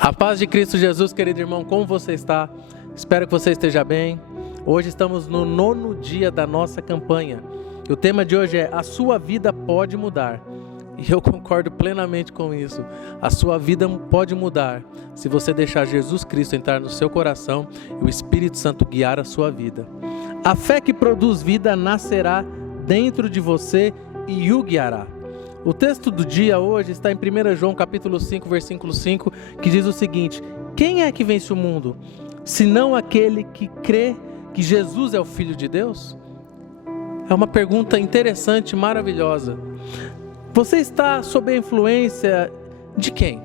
A paz de Cristo Jesus, querido irmão, como você está? Espero que você esteja bem. Hoje estamos no 9º dia da nossa campanha. E o tema de hoje é: a sua vida pode mudar. E eu concordo plenamente com isso. A sua vida pode mudar se você deixar Jesus Cristo entrar no seu coração e o Espírito Santo guiar a sua vida. A fé que produz vida nascerá dentro de você e o guiará. O texto do dia hoje está em 1 João capítulo 5, versículo 5, que diz o seguinte: quem é que vence o mundo, senão aquele que crê que Jesus é o Filho de Deus? É uma pergunta interessante, maravilhosa. Você está sob a influência de quem?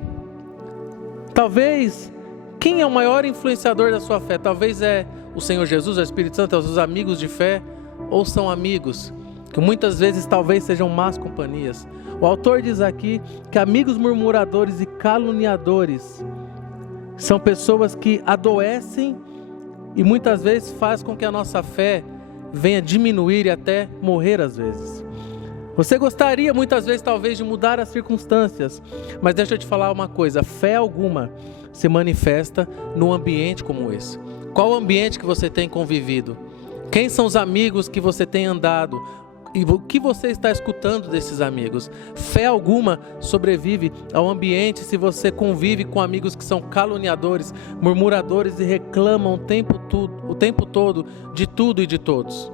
Talvez, quem é o maior influenciador da sua fé? Talvez é o Senhor Jesus, o Espírito Santo, os amigos de fé, ou são amigos que muitas vezes talvez sejam más companhias. O autor diz aqui que amigos murmuradores e caluniadores são pessoas que adoecem e muitas vezes faz com que a nossa fé venha diminuir e até morrer às vezes. Você gostaria muitas vezes talvez de mudar as circunstâncias, mas deixa eu te falar uma coisa: fé alguma se manifesta num ambiente como esse. Qual o ambiente que você tem convivido? Quem são os amigos que você tem andado? E o que você está escutando desses amigos? Fé alguma sobrevive ao ambiente se você convive com amigos que são caluniadores, murmuradores e reclamam o tempo todo de tudo e de todos.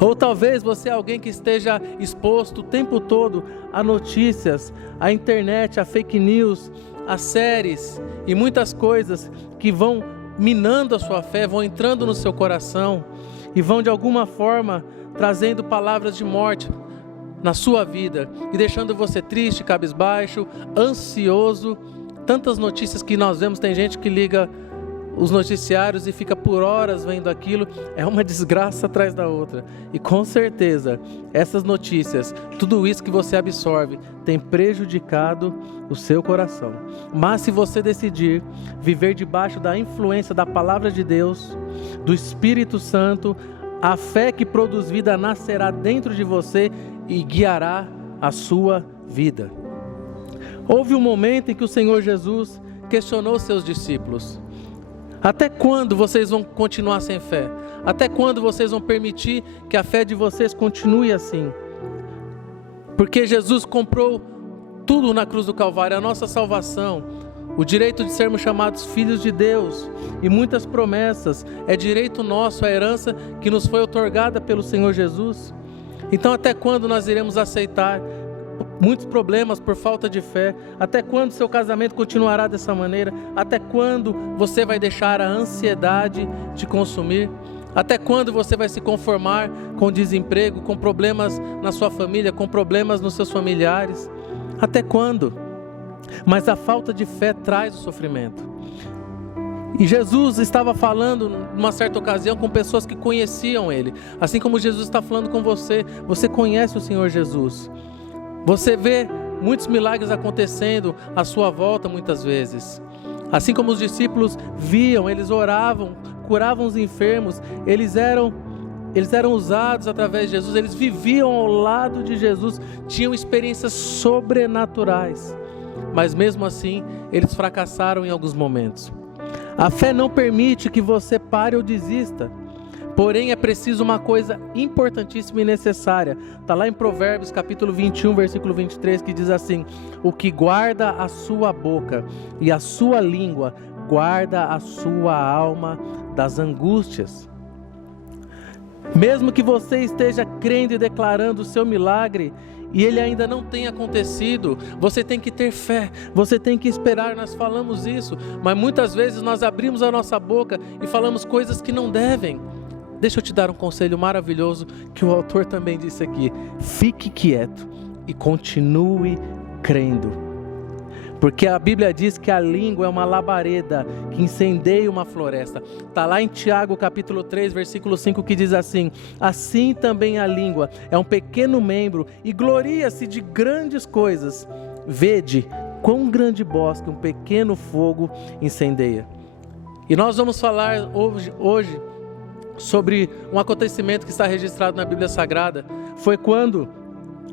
Ou talvez você é alguém que esteja exposto o tempo todo a notícias, à internet, a fake news, a séries e muitas coisas que vão minando a sua fé, vão entrando no seu coração e vão de alguma forma trazendo palavras de morte na sua vida e deixando você triste, cabisbaixo, ansioso. Tantas notícias que nós vemos, tem gente que liga os noticiários e fica por horas vendo aquilo. É uma desgraça atrás da outra. E com certeza, essas notícias, tudo isso que você absorve, tem prejudicado o seu coração. Mas se você decidir viver debaixo da influência da palavra de Deus, do Espírito Santo, a fé que produz vida nascerá dentro de você e guiará a sua vida. Houve um momento em que o Senhor Jesus questionou seus discípulos: até quando vocês vão continuar sem fé? Até quando vocês vão permitir que a fé de vocês continue assim? Porque Jesus comprou tudo na cruz do Calvário, a nossa salvação, o direito de sermos chamados filhos de Deus e muitas promessas, é direito nosso, a herança que nos foi outorgada pelo Senhor Jesus. Então até quando nós iremos aceitar muitos problemas por falta de fé? Até quando seu casamento continuará dessa maneira? Até quando você vai deixar a ansiedade te consumir? Até quando você vai se conformar com desemprego, com problemas na sua família, com problemas nos seus familiares? Até quando? Mas a falta de fé traz o sofrimento. E Jesus estava falando numa certa ocasião com pessoas que conheciam Ele. Assim como Jesus está falando com você. Você conhece o Senhor Jesus. Você vê muitos milagres acontecendo à sua volta muitas vezes. Assim como os discípulos viam, eles oravam, curavam os enfermos. Eles eram usados através de Jesus. Eles viviam ao lado de Jesus. Tinham experiências sobrenaturais. Mas mesmo assim, eles fracassaram em alguns momentos. A fé não permite que você pare ou desista. Porém, é preciso uma coisa importantíssima e necessária. Está lá em Provérbios, capítulo 21, versículo 23, que diz assim: o que guarda a sua boca e a sua língua, guarda a sua alma das angústias. Mesmo que você esteja crendo e declarando o seu milagre, e ele ainda não tenha acontecido, você tem que ter fé, você tem que esperar. Nós falamos isso, mas muitas vezes nós abrimos a nossa boca e falamos coisas que não devem. Deixa eu te dar um conselho maravilhoso que o autor também disse aqui: fique quieto e continue crendo. Porque a Bíblia diz que a língua é uma labareda que incendeia uma floresta. Está lá em Tiago capítulo 3, versículo 5, que diz assim: assim também a língua é um pequeno membro e gloria-se de grandes coisas. Vede quão grande bosque um pequeno fogo incendeia. E nós vamos falar hoje sobre um acontecimento que está registrado na Bíblia Sagrada. Foi quando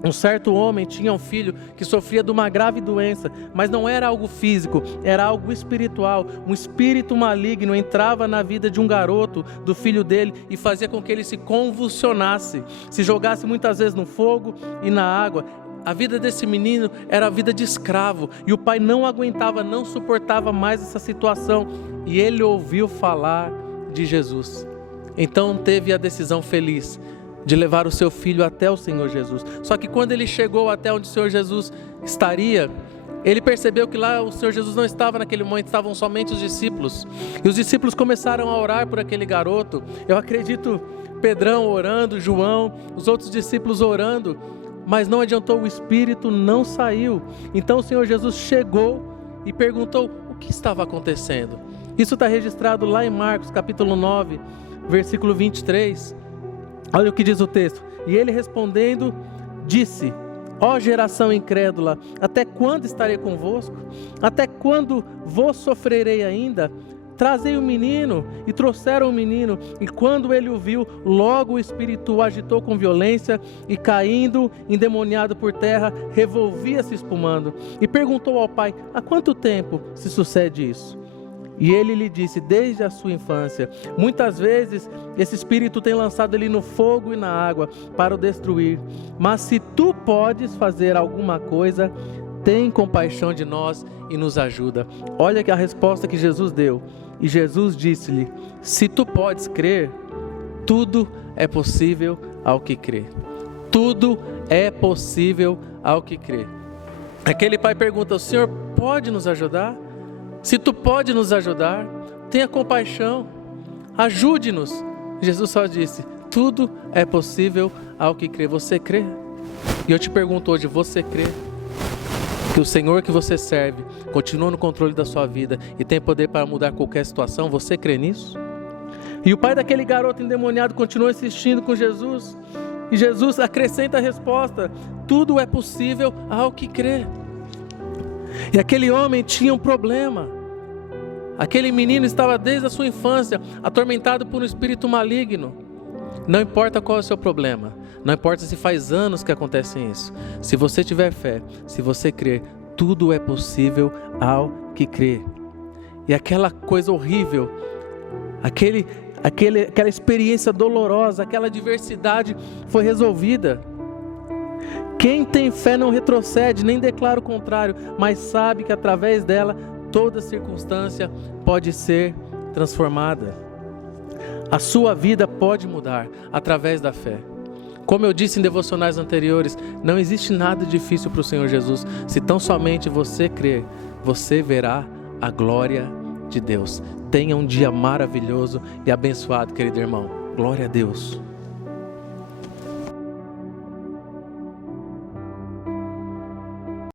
Um certo homem tinha um filho que sofria de uma grave doença, mas não era algo físico, era algo espiritual. Um espírito maligno entrava na vida de um garoto, do filho dele, e fazia com que ele se convulsionasse, se jogasse muitas vezes no fogo e na água. A vida desse menino era a vida de escravo, e o pai não aguentava, não suportava mais essa situação, e ele ouviu falar de Jesus. Então teve a decisão feliz de levar o seu filho até o Senhor Jesus. Só que quando ele chegou até onde o Senhor Jesus estaria, ele percebeu que lá o Senhor Jesus não estava naquele momento, estavam somente os discípulos. E os discípulos começaram a orar por aquele garoto. Eu acredito Pedrão orando, João, os outros discípulos orando, mas não adiantou, o espírito não saiu. Então o Senhor Jesus chegou e perguntou o que estava acontecendo. Isso está registrado lá em Marcos capítulo 9, versículo 23. Olha o que diz o texto. E ele respondendo, disse: ó geração incrédula, até quando estarei convosco? Até quando vos sofrerei ainda? Trazei o menino. E trouxeram o menino, e quando ele o viu, logo o espírito o agitou com violência, e caindo, endemoniado por terra, revolvia-se espumando. E perguntou ao pai: há quanto tempo se sucede isso? E ele lhe disse: desde a sua infância. Muitas vezes esse espírito tem lançado ele no fogo e na água para o destruir. Mas se tu podes fazer alguma coisa, tem compaixão de nós e nos ajuda. Olha que a resposta que Jesus deu. E Jesus disse-lhe: se tu podes crer, tudo é possível ao que crê. Tudo é possível ao que crê. Aquele pai pergunta: o Senhor pode nos ajudar? Se tu pode nos ajudar, tenha compaixão, ajude-nos. Jesus só disse: tudo é possível ao que crê. Você crê? E eu te pergunto hoje, você crê que o Senhor que você serve continua no controle da sua vida e tem poder para mudar qualquer situação? Você crê nisso? E o pai daquele garoto endemoniado continua insistindo com Jesus, e Jesus acrescenta a resposta: tudo é possível ao que crê. E aquele homem tinha um problema. Aquele menino estava desde a sua infância atormentado por um espírito maligno. Não importa qual é o seu problema, não importa se faz anos que acontece isso. Se você tiver fé, se você crer, tudo é possível ao que crê. E aquela coisa horrível, aquela experiência dolorosa, aquela adversidade foi resolvida. Quem tem fé não retrocede, nem declara o contrário, mas sabe que através dela toda circunstância pode ser transformada. A sua vida pode mudar através da fé. Como eu disse em devocionais anteriores, não existe nada difícil para o Senhor Jesus. Se tão somente você crer, você verá a glória de Deus. Tenha um dia maravilhoso e abençoado, querido irmão. Glória a Deus.